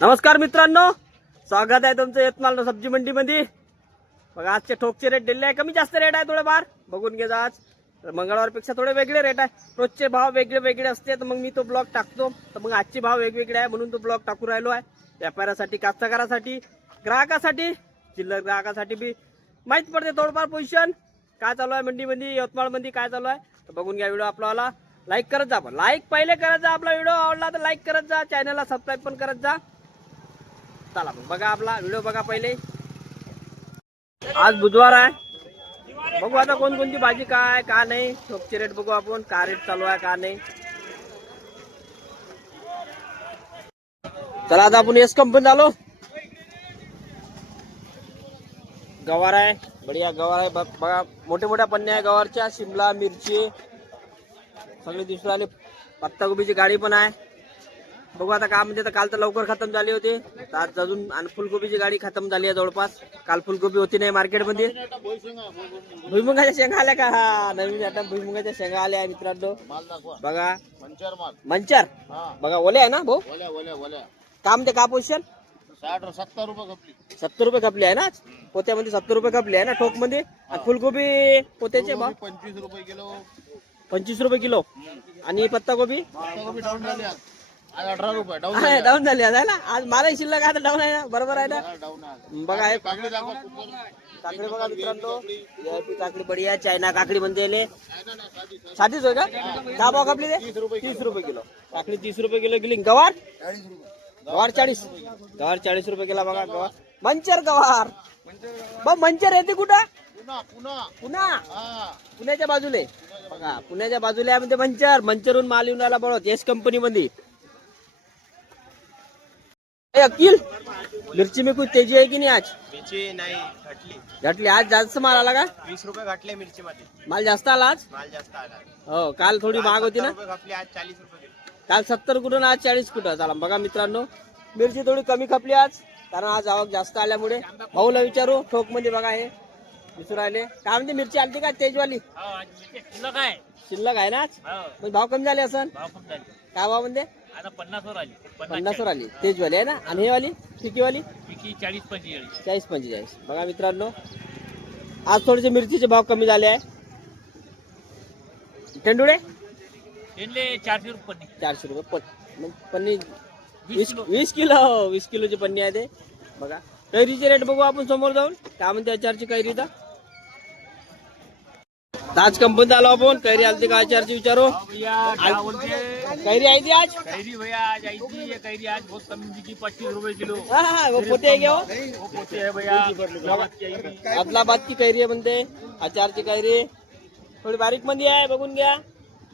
नमस्कार मित्रांनो, स्वागत आहे तुमचं यवतमाळ सब्जी मंडी मध्ये। बघा आजचे ठोकचे रेट दिले आहे, कमी जास्त रेट आहे थोडेफार बघून घे। आज मंगळवारपेक्षा थोडे वेगळे रेट आहे, रोजचे भाव वेगळे वेगळे असते तर मग मी तो ब्लॉग टाकतो। तर मग आजचे भाव वेगवेगळे आहे म्हणून तो ब्लॉग टाकू राहिलो आहे। व्यापाऱ्यासाठी, कास्तकारासाठी, ग्राहकासाठी, चिल्लर ग्राहकासाठी बी माहित पडते थोडंफार पोझिशन काय चालू आहे मंडी मध्ये, यवतमाळ मध्ये काय चालू आहे। तर बघून घ्या व्हिडिओ आपल्याला लाईक करत जा, लाईक पहिले करत जा। आपला व्हिडिओ आवडला तर लाईक करत जा, चॅनलला सबस्क्राईब पण करत जा। चला मग बघा आपला व्हिडिओ बघा पहिले। आज बुधवार आहे, बघू आता कोणकोणती भाजी काय का नाही, ठोकचे रेट बघू आपण का रेट चालू आहे का नाही। चला आता आपण एस कंपनी आलो। गवार आहे, बढिया गवार आहे बघा, मोठे मोठ्या पन्न्या आहे गवारच्या। शिमला मिरची सगळे दिसून आले, पत्तागोबीची गाडी पण आहे। बघू आता का म्हणजे, तर काल तर लवकर खतम झाली होती, आज अजून आणि फुलगोबीची गाडी खतम झाली आहे जवळपास। काल फुलगोबी होती नाही मार्केटमध्ये। भुईमुगाच्या शेंगा आल्या का? हा नवीन आयटम भुईमुगाच्या शेंगा आल्या आहे मित्रांनो। बघा मंचर बघा, ओले आहे ना भाऊ? का म्हणते का पोझिशन? 60-70 रुपये खपली। 70 रुपये खपली आहे ना पोत्यामध्ये, 70 रुपये खपली आहे ना ठोक मध्ये। फुलगोबी पोत्याचे भाव 25 रुपये किलो। 25 रुपये किलो। आणि पत्तागोबी डाऊन झाली आज 18 रुपये डाऊन झाली आहे ना। आज मालाही शिल्लक आता डाऊन आहे ना, बरोबर आहे ना। बघा हे काकडी बघा मित्रांनो, काकडी बढिया चायना काकडी म्हणते। साधीच होय का? का भाव खपली ते? 30 रुपये किलो काकडी, 30 रुपये किलो गेली। गवार 40, गवार 40 रुपये किलो बघा गवार। मंचर गवार बघ, मंचर येते कुठं? पुन्हा पुण्याच्या बाजूले बघा, पुण्याच्या बाजूला म्हणजे मंचरहून माल येऊन आला बरोबर येस कंपनी मध्ये। अकील मिरची में कुछ तेजी आहे की नाही? आज मिरची नाही घटली आज जास्त माल आला का? 20 रुपये घटले मिरची मध्ये, माल जास्त आला आज? माल जास्त आला। हो, काल थोडी महाग होती ना, खपली आज 40 रुपये। काल 70 कुठून आज 40 कुठं। चला बघा मित्रांनो, मिरची थोडी कमी खपली आज, कारण आज आवक जास्त आल्यामुळे। भाऊला विचारू ठोक मध्ये बघा, हे दिसू राहिले काय म्हणते, मिरची आलती का तेजवाली? शिल्लक आहे ना आज, पण भाव कमी झाले असं काय भाव म्हणते? 50 वर आली तेजवाली आहे ना। आणि हे वाली फिकीवाली 40-45 बघा मित्रांनो, आज थोडेसे मिरचीचे भाव कमी झाले आहे। टेंडुळे 400 रुपये 400 रुपये पट पन्नी 20 किलोची पन्नी आहे ते बघा। कैरीचे रेट बघू आपण समोर जाऊन काय म्हणते अचारची कैरीचा। ताज कंपनीत आलो आपण, कैरी आलती का अचारची विचारू। कैरी आई थी आज? कैरी भैया आज आई थी, ये कैरी आज बहुत कम बिकी, 25 रुपए किलो। हाँ वो पोते है क्या? वो पोते है भैया, आदलाबाद की कैरी आहे म्हणते, अचारची कैरी थोडी बारीक मध्ये आहे, बघून घ्या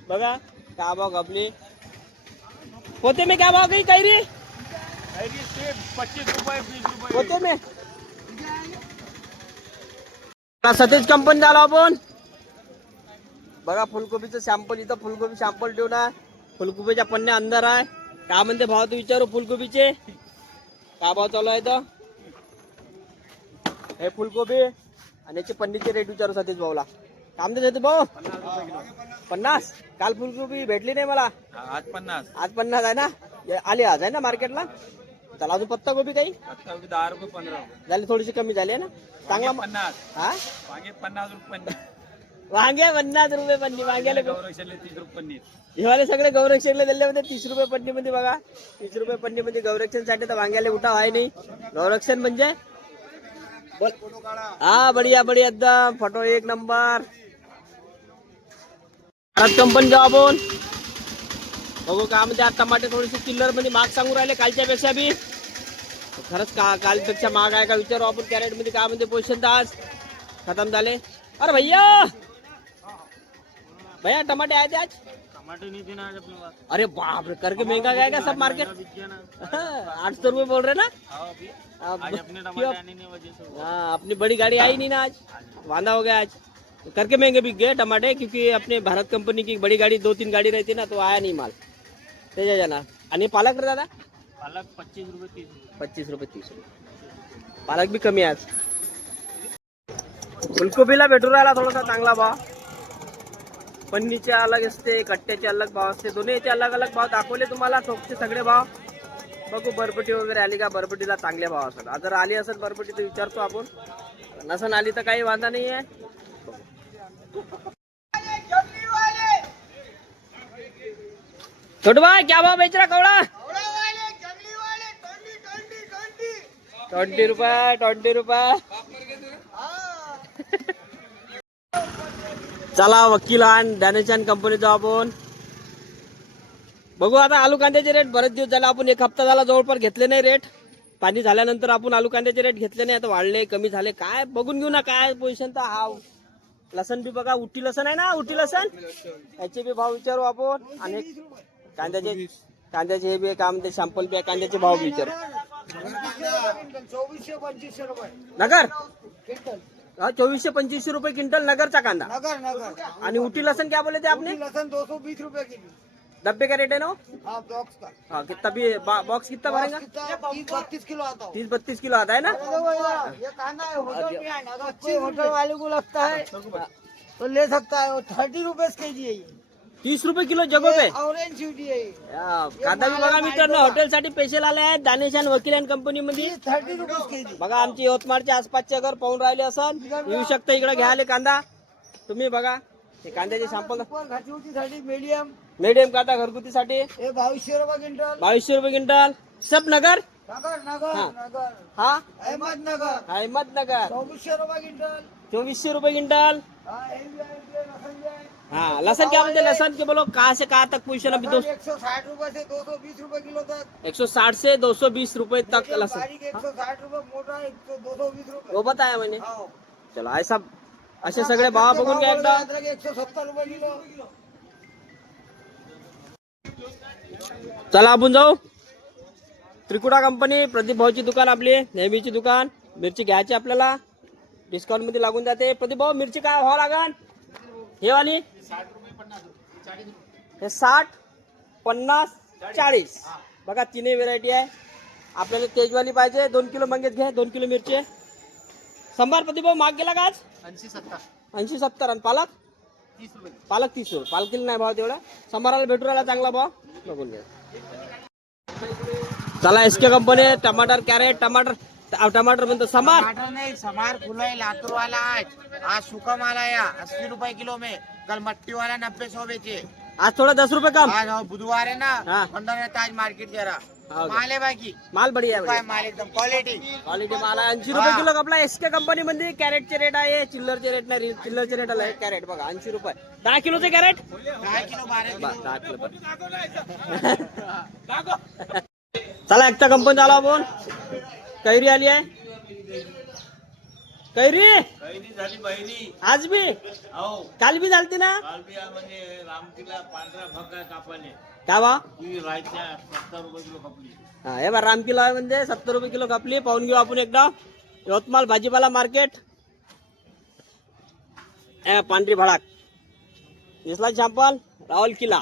बघा का भाव खपली। पोते में क्या भाव गई कैरी? कैरी से 25 रुपए 20 रुपए पोते में। सतेज कंपनी आलो आपण बघा, फुलकोबीचं सॅम्पल इथं फुलकोबी सॅम्पल ठेवून आहे। फुलकोबीच्या पन्न्या अंदर आहे, काय म्हणते भाव तू विचारू फुलकोबीचे का भाव चालू आहे? तर हे फुलकोबी आणि याचे पन्नीचे रेट विचारू सतीश भाऊला। काय म्हणते भाऊ? 50। काल फुलकोबी भेटली नाही मला, आज 50 आहे ना, आली आज आहे ना मार्केटला। चला अजून पत्ता गोबी काही 10 रुपये 15 झाली, थोडीशी कमी झाली आहे ना। चांगला 50 हा वांगे 50 रुपये वांगे 50 रुपये पन्नी, वांग्याला 30 रुपये पन्नी। हे वाले सगळे गौरक्षणला दिले होते 30 रुपये पन्नी मध्ये बघा। 30 रुपये पन्नी मध्ये गौरक्षण साठी तर वांग्याला उठाव आहे नाही। गौरक्षण म्हणजे हा बढिया बढिया एकदम फोटो एक नंबर। भारत कंपनी जाऊ आपण बघू का म्हणजे, आज टमाटे थोडेसे चिल्लर मध्ये महाग सांगू राहिले कालच्या पेक्षा बी। खरंच का कालपेक्षा महाग आहे का विचारू आपण। कॅरेट मध्ये काय म्हणजे पोझिशन आज खतम झाले। अरे भैया टमाटे आए थे आज? टमाटर नहीं देना आज अपने पास। अरे बाप रे, करके महंगा गया क्या सब मार्केट? 800 रुपये बोल रहे ना। आज अपने टमाटर आने की वजह से हाँ, अपनी बड़ी गाड़ी आई नहीं ना आज, वांदा हो गया आज। तो करके महंगे बिक गए टमाटे, क्योंकि अपने भारत कंपनी की बड़ी गाड़ी 2-3 गाड़ी रहती ना, तो आया नहीं माल तेजा जाना। आणि पालक रे दादा? पालक 25 रुपये 30 रुपये 25 रुपये 30 रुपये पालक भी कमी आहे आज। फुलकोबीला भेटू राहिला थोडासा चांगला भाव। पन्नीचे अलग असते, कट्ट्याचे अलग भाव असते, दोन्हीचे अलग अलग भाव दाखवले तुम्हाला ठोकचे सगळे भाव। बघू बरबटी वगैरे आली का, बरबटीला चांगले भाव असतात. जर आली असेल बरबटी तर विचारतो आपण, नसन आली तर काही वांधा नाही आहे. छोटू भाई क्या भाव बेच रहा कवड़ा? 20 रुपये 20 रुपये. चला वकील आणि दानेशान कंपनीचा आपण बघू आता. आलू कांद्याचे रेट बरेच दिवस झाले, आपण एक हप्ता झाला जवळपास घेतले नाही रेट. पाणी झाल्यानंतर आपण आलू कांद्याचे रेट घेतले नाही. आता वाढले कमी झाले काय बघून घेऊ ना काय पोझिशन. तर हा लसण बी बघा, उटी लसण आहे ना, उटी लसण याचे बी भाव विचारू आपण. आणि कांद्याचे हे बी काम ते सॅम्पल बी कांद्याचे भाव बी विचारू. 2425 रुपये नगर क्विंटल. हा 2425 रुपये क्विंटल नगरचा कांदा. नगर आणि उटी लसण क्या बोले थे आपने? लसन 220 रुपए किलो. डब्बे का रेट है ना? हाँ बॉक्स का. हाँ कितना भी बॉक्स कितना भरेगा? 30-32 किलो आता हो. 30-32 किलो आता है ना? ये कांदा है होटल में है ना, अगर कोई होटल वाले को लगता है तो ले सकता है. वो 30 रुपए के जी है ये. 30 रुपये किलो जगो पे. ऑरेंज सिटी है ये. कांदा बी बघा मित्रांनो, हॉटेलसाठी स्पेशल आले आहेत दानेशान वकील अँड कंपनी मध्ये. ये 30 रुपए के जी. बघा आमची यवतमाळच्या आसपासचे अगर पाहून राहिले असाल येऊ शकता इकडे घ्यायला कांदा. तुम्ही बघा हे कांद्याचे सॅम्पल ऊपर घाटी साठी मीडियम. मीडियम कांदा घरगुतीसाठी ये 2200 रुपए क्विंटल. 2200 रुपये क्विंटल. सब नगर. नगर हा अहमदनगर अहमदनगर 2400 रुपए क्विंटल. 2400 रुपये क्विंटल. हाँ ये भी है, ये लसन भी है. हाँ लसन क्या बोलते हैं? लसन के बोलो कहाँ से कहाँ तक पोजीशन अभी? 160 रुपए से 220 रुपए किलो तक. 160 से 220 रुपए तक एक लसन. बारीक 160 रुपए, मोटा 220 रुपए. वो बताया मैंने. हाँ. चलो ऐसा असे सगळे भाव बघून घ्या एकदा. अदरक 170 रुपए किलो. चला आपण जाऊ. त्रिकुटा कंपनी, प्रदीप भाऊची दुकान, आपली नेहमीची दुकान. मिरची घ्यायची आपल्याला, डिस्काउंट मध्ये लागून जाते. प्रदीप भाऊ मिरची काय भाव लागन? हे वाली 60, 50, 40 बघा तीनही व्हेरायटी आहे. आपल्याला तेजवाली पाहिजे. 2 किलो मंगेत घे. 2 किलो मिरची. संभार प्रदीप भाऊ माग गेला का आज? 80-70. आणि पालक 30 रुपये. पालक 30 रुपये. पालकीला नाही भाव तेवढा. संभाराला भेटू राहिला चांगला भाव. बघून घ्या. चला एसके कंपनी टमाटर कॅरेट टमाटर म्हणतो समार. टमाटर नहीं, समार फूल है लातूर वाला. आज सूखा माल आया 80 रुपए किलो में. कल मट्टी वाला 90-100 बेचे. आज थोड़ा 10 रुपये कम. आज बुधवार है ना, हाँ. बंदा रहता आज मार्केट जरा. हाँ. माल है बाकी माल बढ़िया आहे, काय बढ़िया. माल एकदम क्वालिटी. क्वालिटी माल आहे. 80 रुपये किलो आपला एसके कंपनी मध्ये कॅरेटचे रेट आहे. चिल्लरचे रेट नाही. चिल्लरचे रेट आला कॅरेट बघा 80 रुपये. 10 किलोचे कॅरेट 10 किलो 12 किलो. 10 किलो. चला एकटा कंपनी झाला आपण. कैरी आली आहे. कैरी बहिणी झाली बहिणी. आज भी हो काल भी झालती ना. काल बी म्हणजे रामकीला पांढरा भका कापाले काय बा? ती रायच्या 70 रुपये किलो खपली. हा हे बा राम किलो आहे म्हणजे 70 रुपये किलो कापली. पाहून घेऊ आपण एकदा. यवतमाळ भाजीपाला मार्केट. पांढरी भडाक इसला सॅम्पल. राहुल किला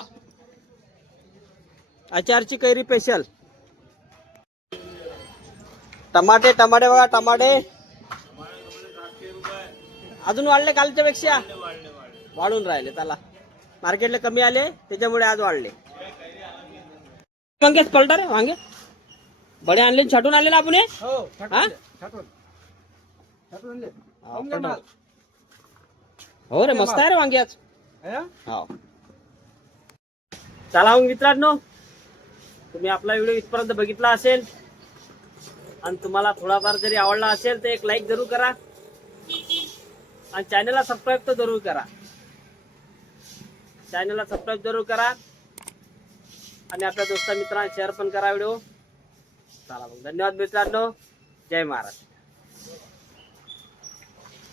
अचारची कैरी स्पेशल. टमाटे बघा टमाटे अजून वाढले कालच्या पेक्षा. वाढून राहिले. त्याला मार्केटला कमी आले त्याच्यामुळे आज वाढले. वांगे पलटर आहे वांगे बडे आणले छाटून आणले ना आपण हे? हा? हा, पलटर. हो रे मस्त आहे रे वांगे आज. हो चला मग मित्रांनो, तुम्ही आपला व्हिडिओ इथपर्यंत बघितला असेल आणि तुम्हाला थोडाफार जरी आवडला असेल तर एक लाईक जरूर करा आणि चॅनलला सबस्क्राईब तर जरूर करा. चॅनलला सबस्क्राईब जरूर करा आणि आपल्या दोस्ता मित्रांना शेअर पण करा व्हिडिओ. चला मग धन्यवाद मित्रांनो. जय महाराष्ट्र.